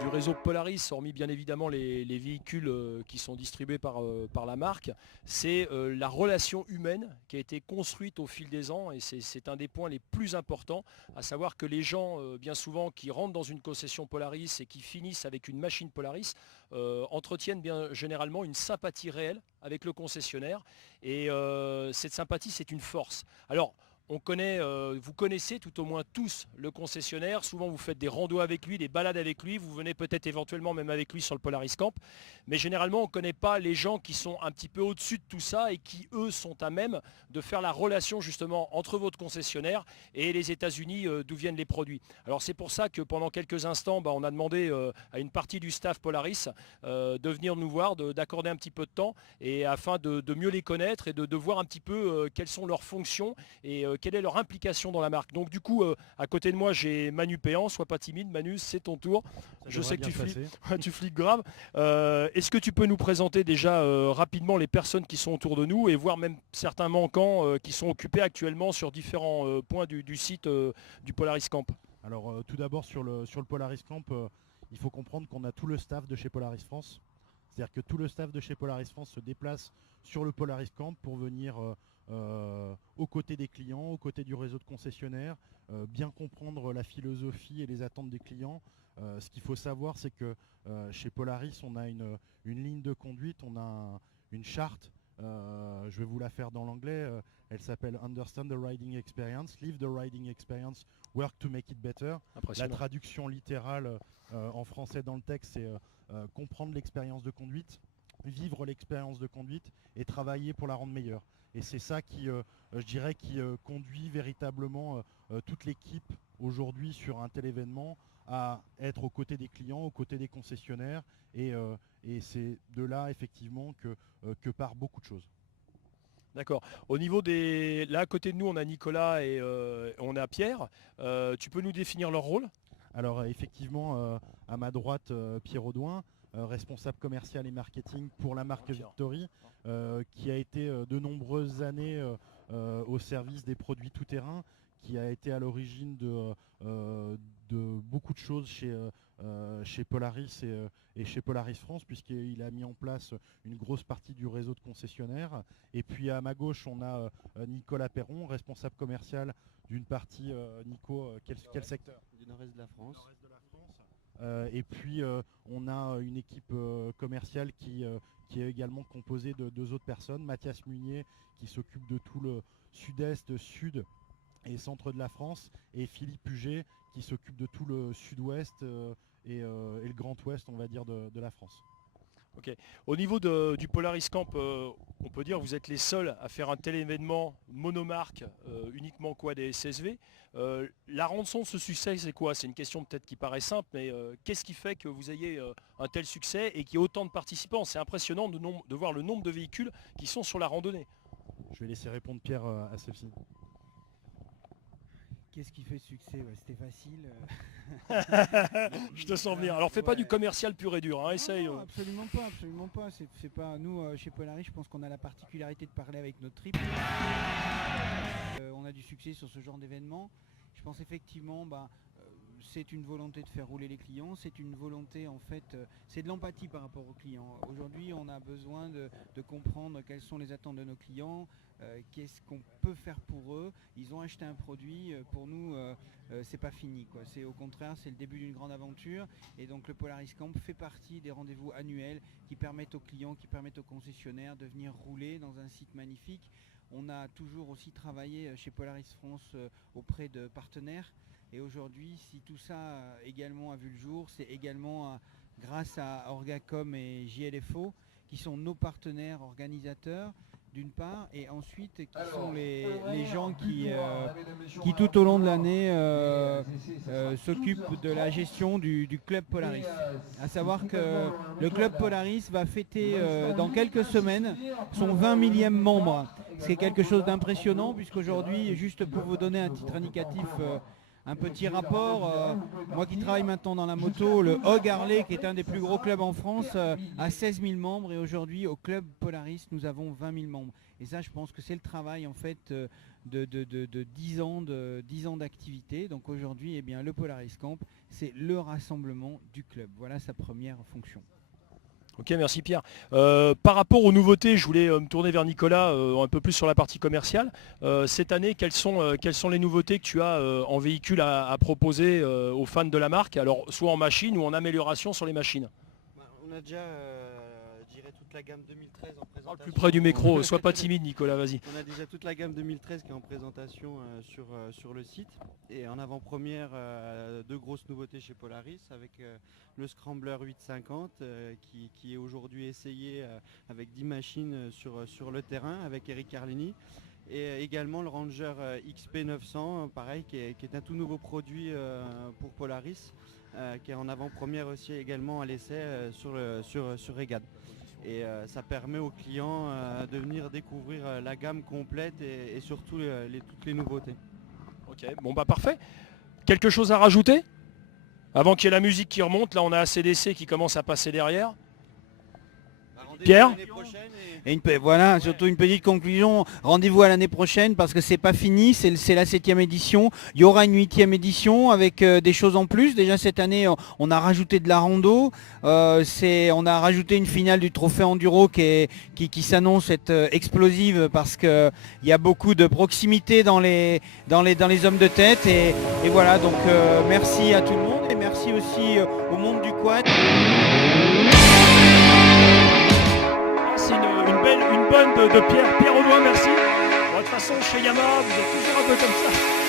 du réseau Polaris, hormis bien évidemment les véhicules qui sont distribués par la marque, c'est la relation humaine qui a été construite au fil des ans et c'est un des points les plus importants, à savoir que les gens, bien souvent, qui rentrent dans une concession Polaris et qui finissent avec une machine Polaris, entretiennent bien généralement une sympathie réelle avec le concessionnaire et cette sympathie, c'est une force. Alors, vous connaissez tout au moins tous le concessionnaire, souvent vous faites des randos avec lui, des balades avec lui, vous venez peut-être éventuellement même avec lui sur le Polaris Camp, mais généralement on ne connaît pas les gens qui sont un petit peu au-dessus de tout ça et qui eux sont à même de faire la relation justement entre votre concessionnaire et les États-Unis d'où viennent les produits. Alors c'est pour ça que pendant quelques instants on a demandé à une partie du staff Polaris de venir nous voir, d'accorder un petit peu de temps et afin de mieux les connaître et de voir un petit peu quelles sont leurs fonctions et quelle est leur implication dans la marque. Donc du coup, à côté de moi, j'ai Manu Péan, sois pas timide, Manu, c'est ton tour. Je sais que tu fliques grave. Est-ce que tu peux nous présenter déjà rapidement les personnes qui sont autour de nous et voir même certains manquants qui sont occupés actuellement sur différents points du site du Polaris Camp? Alors tout d'abord sur le Polaris Camp, il faut comprendre qu'on a tout le staff de chez Polaris France. C'est-à-dire que tout le staff de chez Polaris France se déplace sur le Polaris Camp pour venir aux côtés des clients, aux côtés du réseau de concessionnaires, bien comprendre la philosophie et les attentes des clients. Ce qu'il faut savoir, c'est que chez Polaris, on a une ligne de conduite, on a une charte. Je vais vous la faire dans l'anglais. Elle s'appelle Understand the Riding Experience, Live the Riding Experience, Work to make it better. La traduction littérale en français dans le texte, c'est comprendre l'expérience de conduite, vivre l'expérience de conduite et travailler pour la rendre meilleure. Et c'est ça qui, je dirais, qui conduit véritablement toute l'équipe aujourd'hui sur un tel événement à être aux côtés des clients, aux côtés des concessionnaires. Et c'est de là, effectivement, que part beaucoup de choses. D'accord. Au niveau des... Là, à côté de nous, on a Nicolas et on a Pierre. Tu peux nous définir leur rôle? Alors, effectivement, à ma droite, Pierre Audouin, responsable commercial et marketing pour la marque Victory, qui a été de nombreuses années au service des produits tout-terrain, qui a été à l'origine de beaucoup de choses chez Polaris et chez Polaris France, puisqu'il a mis en place une grosse partie du réseau de concessionnaires. Et puis à ma gauche, on a Nicolas Perron, responsable commercial d'une partie, Nico, quel secteur? Du nord-est de la France. Et puis on a une équipe commerciale qui est également composée de deux autres personnes. Mathias Munier qui s'occupe de tout le sud-est, sud et centre de la France, et Philippe Puget qui s'occupe de tout le sud-ouest et le grand ouest, on va dire, de la France. Ok. Au niveau du Polaris Camp, on peut dire que vous êtes les seuls à faire un tel événement monomarque, uniquement quad et SSV. La rançon de ce succès, c'est quoi? C'est une question peut-être qui paraît simple, mais qu'est-ce qui fait que vous ayez un tel succès et qu'il y ait autant de participants? C'est impressionnant de voir le nombre de véhicules qui sont sur la randonnée. Je vais laisser répondre Pierre à celle-ci. Qu'est-ce qui fait le succès? C'était facile. Je te sens venir. Alors fais pas du commercial pur et dur, hein, essaye. Non, absolument pas, absolument pas. C'est pas nous chez Polaris, je pense qu'on a la particularité de parler avec notre trip. On a du succès sur ce genre d'événement. Je pense effectivement, c'est une volonté de faire rouler les clients, c'est une volonté en fait, c'est de l'empathie par rapport aux clients. Aujourd'hui, on a besoin de comprendre quelles sont les attentes de nos clients, qu'est-ce qu'on peut faire pour eux. Ils ont acheté un produit, pour nous, c'est pas fini, quoi. C'est au contraire, c'est le début d'une grande aventure. Et donc le Polaris Camp fait partie des rendez-vous annuels qui permettent aux clients, qui permettent aux concessionnaires de venir rouler dans un site magnifique. On a toujours aussi travaillé chez Polaris France auprès de partenaires. Et aujourd'hui, si tout ça également a vu le jour, c'est également grâce à Orgacom et JLFO, qui sont nos partenaires organisateurs, d'une part, et ensuite qui sont les gens qui tout au long de l'année s'occupent de la gestion du club Polaris. À savoir que le club Polaris va fêter dans quelques semaines son 20 millième membre. C'est quelque chose d'impressionnant, puisqu'aujourd'hui, juste pour vous donner un titre indicatif, un petit rapport. Moi qui travaille maintenant dans la moto, le Hog Harley, qui est un des plus gros clubs en France, a 16 000 membres. Et aujourd'hui, au club Polaris, nous avons 20 000 membres. Et ça, je pense que c'est le travail en fait de 10 ans d'activité. Donc aujourd'hui, eh bien, le Polaris Camp, c'est le rassemblement du club. Voilà sa première fonction. Ok, merci Pierre. Par rapport aux nouveautés, je voulais me tourner vers Nicolas un peu plus sur la partie commerciale. Cette année, quelles sont les nouveautés que tu as en véhicule à proposer aux fans de la marque, alors soit en machine ou en amélioration sur les machines? On a déjà je dirais toute la gamme 2013 en présentation. Parle plus près du micro, sois pas timide Nicolas, vas-y. On a déjà toute la gamme 2013 qui est en présentation sur le site. Et en avant-première, deux grosses nouveautés chez Polaris avec le Scrambler 850 qui est aujourd'hui essayé avec 10 machines sur le terrain avec Eric Carlini. Et également le Ranger XP 900, pareil, qui est un tout nouveau produit pour Polaris, qui est en avant-première aussi également à l'essai sur Régade. Et ça permet aux clients de venir découvrir la gamme complète et surtout toutes les nouveautés. Ok, bon bah parfait. Quelque chose à rajouter avant qu'il y ait la musique qui remonte? Là on a ACDC qui commence à passer derrière. Pierre? Et voilà, surtout une petite conclusion. Rendez-vous à l'année prochaine parce que c'est pas fini, c'est la 7e édition. Il y aura une 8e édition avec des choses en plus. Déjà cette année, on a rajouté de la rando. On a rajouté une finale du trophée Enduro qui s'annonce être explosive parce qu'il y a beaucoup de proximité dans les hommes de tête. Et voilà, donc merci à tout le monde et merci aussi au monde du quad. C'est une bonne de Pierre Audouin, merci. Bon, de toute façon, chez Yamaha, vous êtes toujours un peu comme ça.